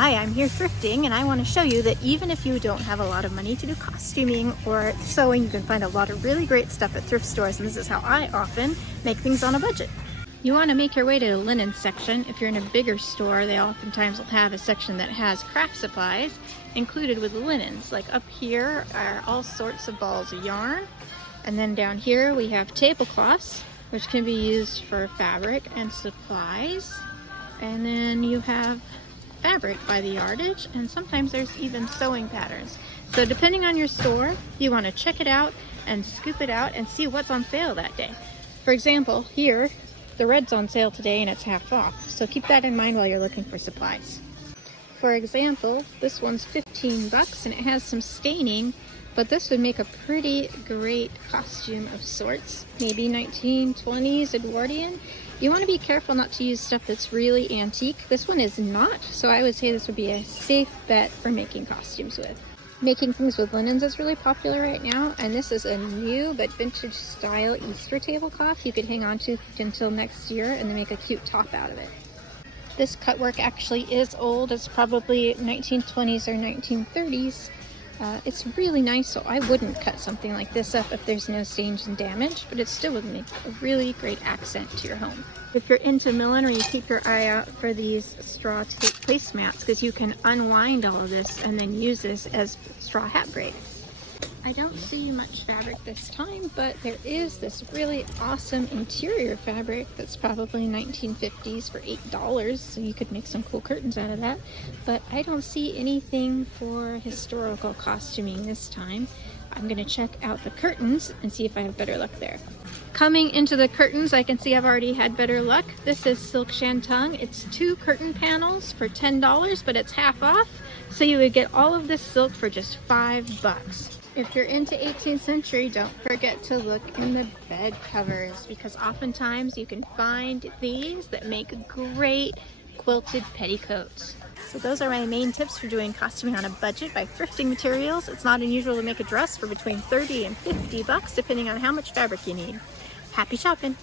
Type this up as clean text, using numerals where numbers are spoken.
Hi, I'm here thrifting and I want to show you that even if you don't have a lot of money to do costuming or sewing, you can find a lot of really great stuff at thrift stores, and this is how I often make things on a budget. You want to make your way to the linen section. If you're in a bigger store, they oftentimes will have a section that has craft supplies included with the linens. Like up here are all sorts of balls of yarn, and then down here we have tablecloths, which can be used for fabric and supplies, and then you have fabric by the yardage, and sometimes there's even sewing patterns. So depending on your store, you want to check it out and scoop it out and see what's on sale that day. For example, here the red's on sale today and it's half off, so keep that in mind while you're looking for supplies. For example, this one's 15 bucks and it has some staining, but this would make a pretty great costume of sorts. Maybe 1920s Edwardian. You want to be careful not to use stuff that's really antique. This one is not, so I would say this would be a safe bet for making costumes with. Making things with linens is really popular right now, and this is a new but vintage style Easter tablecloth you could hang on to until next year and then make a cute top out of it. This cut work actually is old. It's probably 1920s or 1930s. It's really nice, so I wouldn't cut something like this up if there's no stains and damage, but it still would make a really great accent to your home. If you're into millinery, keep your eye out for these straw tape placemats, because you can unwind all of this and then use this as straw hat braid. I don't see much fabric this time, but there is this really awesome interior fabric that's probably 1950s for $8, so you could make some cool curtains out of that. But I don't see anything for historical costuming this time. I'm going to check out the curtains and see if I have better luck there. Coming into the curtains, I can see I've already had better luck. This is silk shantung. It's 2 curtain panels for $10, but it's half off, so you would get all of this silk for just $5. If you're into 18th century, don't forget to look in the bed covers, because oftentimes you can find these that make great quilted petticoats. So those are my main tips for doing costuming on a budget by thrifting materials. It's not unusual to make a dress for between 30 and 50 bucks, depending on how much fabric you need. Happy shopping!